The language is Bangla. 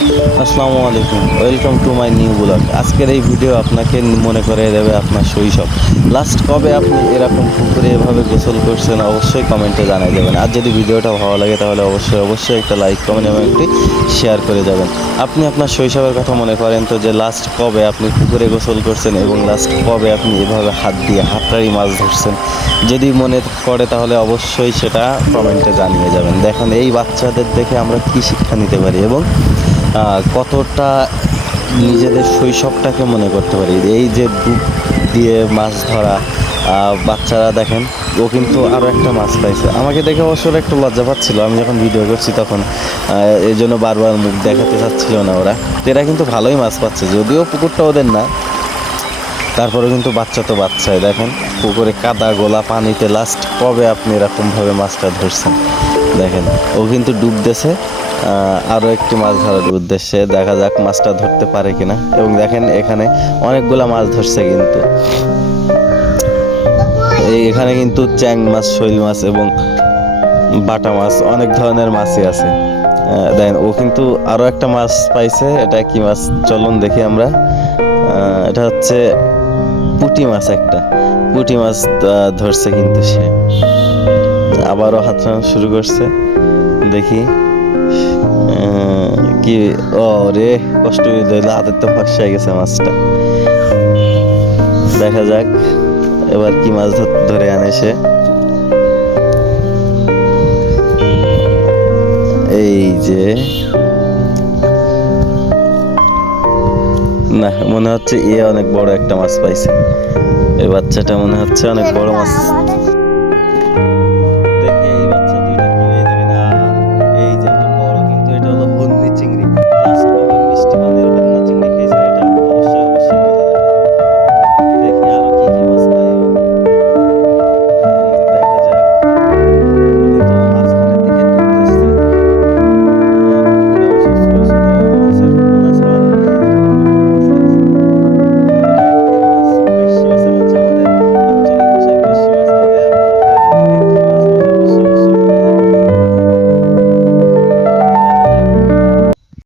আসসালামু আলাইকুম, welcome to my new blog. আজকের এই ভিডিও আপনাকে মনে করে দেবে আপনার শৈশব। লাস্ট কবে আপনি এরকম পুকুরে এভাবে গোসল করছেন অবশ্যই কমেন্টে জানিয়ে দেবেন। আর যদি ভিডিওটা ভালো লাগে তাহলে অবশ্যই একটা লাইক কমেন্ট এবং একটি শেয়ার করে যাবেন। আপনি আপনার শৈশবের কথা মনে করেন তো, যে লাস্ট কবে আপনি পুকুরে গোসল করছেন এবং লাস্ট কবে আপনি এভাবে হাত দিয়ে হাতড়াই মাছ ধরছেন। যদি মনে পড়ে তাহলে অবশ্যই সেটা কমেন্টে জানিয়ে যাবেন। দেখুন এই বাচ্চাদের দেখে আমরা কী শিক্ষা নিতে পারি এবং কতটা নিজেদের শৈশবটাকে মনে করতে পারি। এই যে ডুব দিয়ে মাছ ধরা, বাচ্চারা দেখেন ও কিন্তু আরও একটা মাছ পাইছে। আমাকে দেখে অবশ্য একটু লজ্জা পাচ্ছিল, আমি যখন ভিডিও করছি তখন এই জন্য বারবার মুখ দেখাতে চাচ্ছিল না ওরা। এরা কিন্তু ভালোই মাছ পাচ্ছে, যদিও পুকুরটা ওদের না, তারপরে কিন্তু বাচ্চা তো বাচ্চাই। দেখেন পুকুরে কাদা গোলা পানিতে লাস্ট কবে আপনি এরকমভাবে মাছটা ধরছেন। দেখেন ও কিন্তু ডুবতেছে আরও একটি মাছ ধরার উদ্দেশ্যে। দেখা যাক মাছটা ধরতে পারে কিনা। এবং দেখেন এখানে অনেকগুলা মাছ ধরছে কিন্তু এখানে কিন্তু চ্যাং মাছ, শৈল মাছ এবং বাটা মাছ, অনেক ধরনের মাছই আছে। দেখেন ও কিন্তু আরও একটা মাছ পাইছে। এটা কি মাছ চলুন দেখি আমরা। এটা হচ্ছে পুঁটি মাছ, একটা পুঁটি মাছ ধরছে কিন্তু সে। আবারও হাত টানা শুরু করছে, দেখি কি। ও রে, কষ্ট হইলো, হাতের তো ফসকে গেছে মাছটা। দেখা যাক এবার কি মাছ ধরে আনে সে। এই যে না, মনে হচ্ছে অনেক বড় একটা মাছ পাইছে। এই বাচ্চাটা মনে হচ্ছে অনেক বড় মাছ